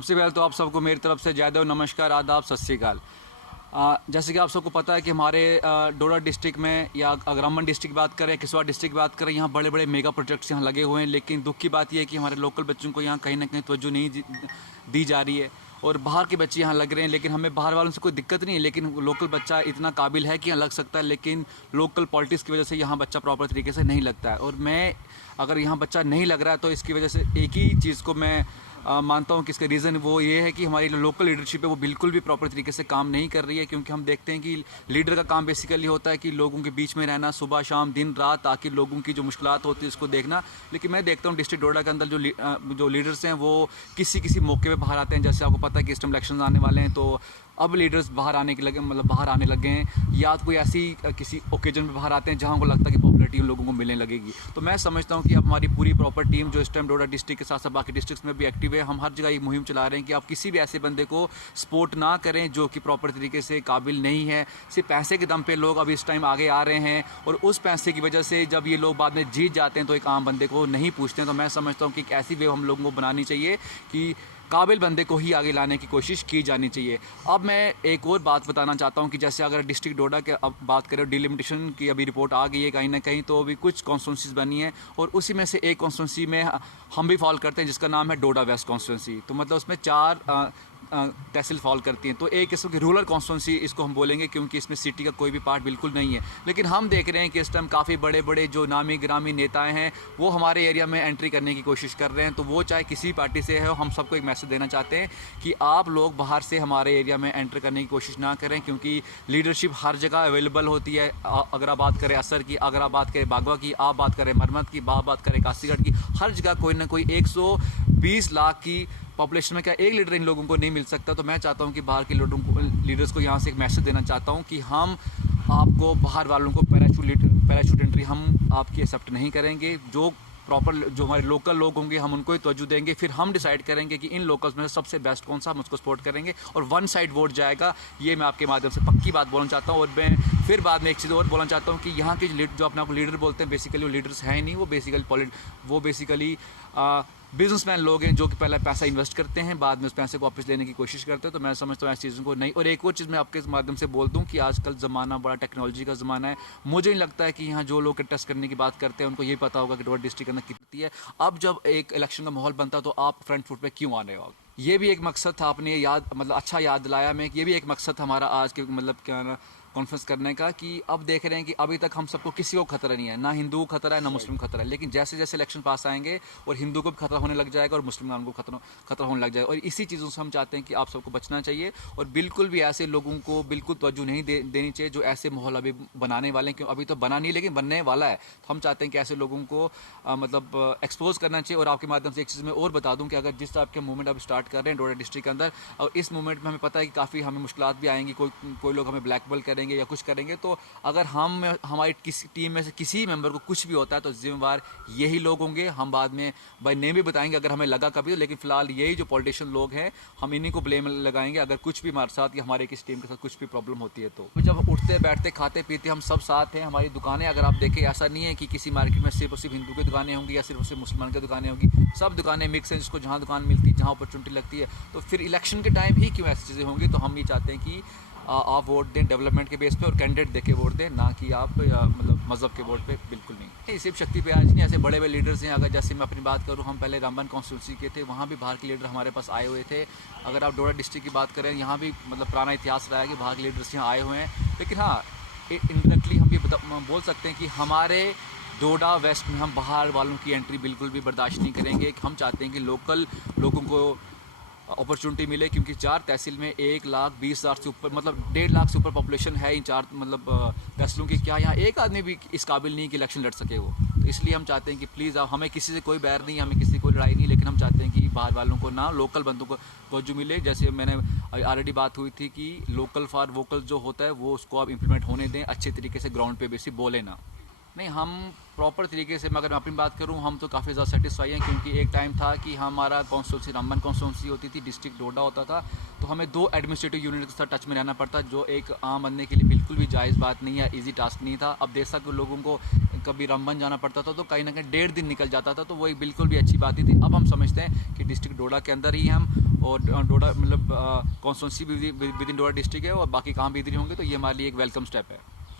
सबसे पहले तो आप सबको मेरी तरफ से जय देव, नमस्कार, आदाब, सत श्री अकाल। जैसे कि आप सबको पता है कि हमारे डोडा डिस्ट्रिक्ट में या अगर रामबन डिस्ट्रिक्ट की बात करें, किसवा डिस्ट्रिक्ट की बात करें, यहाँ बड़े बड़े मेगा प्रोजेक्ट्स यहाँ लगे हुए हैं। लेकिन दुख की बात यह है कि हमारे लोकल बच्चों को यहाँ कहीं ना कहीं तवज्जो नहीं दी जा रही है और बाहर के बच्चे यहाँ लग रहे हैं। लेकिन हमें बाहर वालों से कोई दिक्कत नहीं है, लेकिन लोकल बच्चा इतना काबिल है कि यहाँ लग सकता है, लेकिन लोकल पॉलिटिक्स की वजह से यहाँ बच्चा प्रॉपर तरीके से नहीं लगता है। और मैं अगर यहाँ बच्चा नहीं लग रहा है तो इसकी वजह से एक ही चीज़ को मैं मानता हूँ कि इसका रीज़न वो ये है कि हमारी लोकल लीडरशिप है वो बिल्कुल भी प्रॉपर तरीके से काम नहीं कर रही है। क्योंकि हम देखते हैं कि लीडर का काम बेसिकली होता है कि लोगों के बीच में रहना, सुबह शाम दिन रात, ताकि लोगों की जो मुश्किलात होती है उसको देखना। लेकिन मैं देखता हूँ डिस्ट्रिक्ट डोडा के अंदर जो लीडर्स हैं वो किसी मौके पर बाहर आते हैं। जैसे आपको पता है कि इस टाइम इलेक्शन आने वाले हैं, तो अब लीडर्स बाहर आने के लगे, मतलब बाहर आने लगे हैं, या कोई ऐसी किसी ओकेजन पे बाहर आते हैं जहां को लगता है कि पॉपुलरिटी उन लोगों को मिलने लगेगी। तो मैं समझता हूं कि अब हमारी पूरी प्रॉपर टीम जो इस टाइम डोडा डिस्ट्रिक्ट के साथ साथ बाकी डिस्ट्रिक्ट्स में भी एक्टिव है। हम हर जगह एक मुहिम चला रहे हैं कि आप किसी भी ऐसे बंदे को सपोर्ट ना करें जो कि प्रॉपर तरीके से काबिल नहीं है। सिर्फ पैसे के दम पे लोग अब इस टाइम आगे आ रहे हैं और उस पैसे की वजह से जब ये लोग बाद में जीत जाते हैं तो एक आम बंदे को नहीं पूछते हैं। तो मैं समझता हूँ कि एक ऐसी वेव हम लोगों को बनानी चाहिए कि काबिल बंदे को ही आगे लाने की कोशिश की जानी चाहिए। अब मैं एक और बात बताना चाहता हूं कि जैसे अगर डिस्ट्रिक्ट डोडा के अब बात करें, डिलिमिटेशन की अभी रिपोर्ट आ गई है कहीं ना कहीं, तो अभी कुछ कॉन्स्टिट्यूंसीज बनी है और उसी में से एक कॉन्स्टिट्यूंसी में हम भी फॉल करते हैं जिसका नाम है डोडा वेस्ट कॉन्स्टिट्यूंसी। तो मतलब उसमें 4 तहसील फॉल करती हैं। तो एक किस्म की रूरल कॉन्स्टिट्यूंसी इसको हम बोलेंगे क्योंकि इसमें सिटी का कोई भी पार्ट बिल्कुल नहीं है। लेकिन हम देख रहे हैं कि इस टाइम काफ़ी बड़े बड़े जो नामी ग्रामी नेताएं हैं वो हमारे एरिया में एंट्री करने की कोशिश कर रहे हैं। तो वो चाहे किसी पार्टी से है, हम सबको एक मैसेज देना चाहते हैं कि आप लोग बाहर से हमारे एरिया में एंटर करने की कोशिश ना करें, क्योंकि लीडरशिप हर जगह अवेलेबल होती है। अगर आप बात करें असर की, अगर आप बात करें बागवा की, आप बात करें मरमत की, बात करें कासीगढ़ की, हर जगह कोई ना कोई 120 लाख की पॉपुलेशन में क्या एक लीडर इन लोगों को नहीं मिल सकता। तो मैं चाहता हूं कि बाहर के लीडर्स को यहां से एक मैसेज देना चाहता हूं कि हम आपको बाहर वालों को पैराशूट एंट्री हम आपकी एक्सेप्ट नहीं करेंगे। जो प्रॉपर जो हमारे लोकल लोग होंगे हम उनको ही तवज्जो देंगे, फिर हम डिसाइड करेंगे कि इन लोकल्स में सबसे बेस्ट कौन सा, हम उसको सपोर्ट करेंगे और वन साइड वोट जाएगा। ये मैं आपके माध्यम से पक्की बात बोलना चाहता हूँ। और मैं फिर बाद में एक चीज़ और बोलना चाहता हूँ कि यहाँ के जो अपने आपको लीडर बोलते हैं बेसिकली वो लीडर्स हैं ही नहीं, वो बेसिकली बिजनेसमैन लोग हैं जो कि पहले पैसा इन्वेस्ट करते हैं, बाद में उस पैसे को वापस लेने की कोशिश करते हैं। तो मैं समझता हूँ ऐसी चीज़ों को नहीं। और एक और चीज़ मैं आपके माध्यम से बोल दूँ कि आजकल ज़माना बड़ा टेक्नोलॉजी का ज़माना है। मुझे नहीं लगता है कि यहाँ जो लोग टेस्ट करने की बात करते हैं उनको ये पता होगा कि डोडा डिस्ट्रिक्ट के अंदर कितनी है। अब जब एक इलेक्शन का माहौल बनता तो आप फ्रंट फुट पे क्यों आ रहे हो? ये भी एक मकसद था, आपने याद मतलब अच्छा याद दिलाया मैं, ये भी एक मकसद था हमारा आज के मतलब क्या कॉन्फ्रेंस करने का, कि अब देख रहे हैं कि अभी तक हम सबको किसी को खतरा नहीं है, ना हिंदू को खतरा है ना मुस्लिम को खतरा है। लेकिन जैसे जैसे इलेक्शन पास आएंगे और हिंदू को भी खतरा होने लग जाएगा और मुस्लिम को खतरा होने लग जाएगा। और इसी चीज़ों से हम चाहते हैं कि आप सबको बचना चाहिए और बिल्कुल भी ऐसे लोगों को बिल्कुल तवज्जो नहीं देनी चाहिए जो ऐसे माहौल अभी बनाने वाले हैं। क्यों अभी तो बना नहीं लेकिन बनने वाला है। तो हम चाहते हैं कि ऐसे लोगों को मतलब एक्सपोज करना चाहिए। और आपके माध्यम से एक चीज़ मैं और बता दूँ कि अगर जिस टाइप के मूवमेंट अब स्टार्ट कर रहे हैं डोडा डिस्ट्रिक्ट के अंदर, और इस मूवमेंट में हमें पता है कि काफ़ी हमें मुश्किलात भी आएंगी, कोई लोग हमें ब्लैकमेल करेंगे या कुछ करेंगे। तो अगर हमारी किसी टीम में से किसी मेंबर को कुछ भी होता है तो जिम्मेवार यही लोग होंगे। हम बाद में बाय नेम भी बताएंगे अगर हमें लगा कभी, लेकिन फिलहाल यही जो पॉलिटिशियन लोग हैं हम इन्हीं को ब्लेम लगाएंगे अगर कुछ भी हमारे साथ या हमारे किसी टीम के साथ कुछ भी प्रॉब्लम होती है। तो जब उठते बैठते खाते पीते हम सब साथ हैं। हमारी दुकानें अगर आप देखें ऐसा नहीं है कि किसी मार्केट में सिर्फ और सिर्फ हिंदू की दुकानें होंगी या सिर्फ और सिर्फ मुसलमान की दुकानें होंगी। सब दुकानें मिक्स हैं, जिसको जहाँ दुकान मिलती है, जहाँ अपॉर्चुनिटी लगती है। तो फिर इलेक्शन के टाइम ही क्यों ऐसी चीज़ें होंगी। तो हम ये चाहते हैं कि आप वोट दें डेवलपमेंट के बेस पे और कैंडिडेट देख के वोट दें, ना कि आप मतलब मज़हब के वोट पे बिल्कुल नहीं। सिर्फ शक्ति पे आज नहीं, ऐसे बड़े बड़े लीडर्स हैं। अगर जैसे मैं अपनी बात करूं, हम पहले रामबन कॉन्स्टिट्यूंसी के थे, वहाँ भी बाहर के लीडर हमारे पास आए हुए थे। अगर आप डोडा डिस्ट्रिक्ट की बात करें, यहाँ भी मतलब पुराना इतिहास रहा है कि बाहर के लीडर्स यहाँ आए हुए हैं। लेकिन हाँ, इनडायरेक्टली हम ये बोल सकते हैं कि हमारे डोडा वेस्ट में हम बाहर वालों की एंट्री बिल्कुल भी बर्दाश्त नहीं करेंगे। हम चाहते हैं कि लोकल लोगों को अपॉर्चुनिटी मिले, क्योंकि 4 तहसील में 1,20,000 से ऊपर मतलब 1.5 लाख से ऊपर पॉपुलेशन है इन 4 मतलब तहसीलों की। क्या यहाँ एक आदमी भी इस काबिल नहीं कि इलेक्शन लड़ सके वो। तो इसलिए हम चाहते हैं कि प्लीज़ आप, हमें किसी से कोई बैर नहीं, हमें किसी से कोई लड़ाई नहीं, लेकिन हम चाहते हैं कि बाहर वालों को ना लोकल बंदों को तवज्जो मिले। जैसे मैंने ऑलरेडी बात हुई थी कि लोकल फॉर वोकल जो होता है वो उसको आप इम्प्लीमेंट होने दें अच्छे तरीके से, ग्राउंड पे बेसिक बोले ना। नहीं, हम प्रॉपर तरीके से, मैं अगर अपनी बात करूं, हम तो काफ़ी ज़्यादा सेटिस्फाई हैं, क्योंकि एक टाइम था कि हमारा कॉन्स्टिट्यूंसी रामबन कॉन्स्टिट्यूंसी होती थी, डिस्ट्रिक्ट डोडा होता था, तो हमें 2 एडमिनिस्ट्रेटिव यूनिट के साथ टच में रहना पड़ता, जो एक आम बंदे के लिए बिल्कुल भी जायज़ बात नहीं है, ईजी टास्क नहीं था। अब देश के लोगों को कभी रामबन जाना पड़ता था तो कहीं ना कहीं 1.5 दिन निकल जाता था, तो वो एक बिल्कुल भी अच्छी बात नहीं थी। अब हम समझते हैं कि डिस्ट्रिक्ट डोडा के अंदर ही हम, और डोडा मतलब कॉन्स्टिट्यूंसी भी विद इन डोडा डिस्ट्रिक्ट है, और बाकी काम भी इधर ही होंगे, तो ये हमारे लिए एक वेलकम स्टेप है।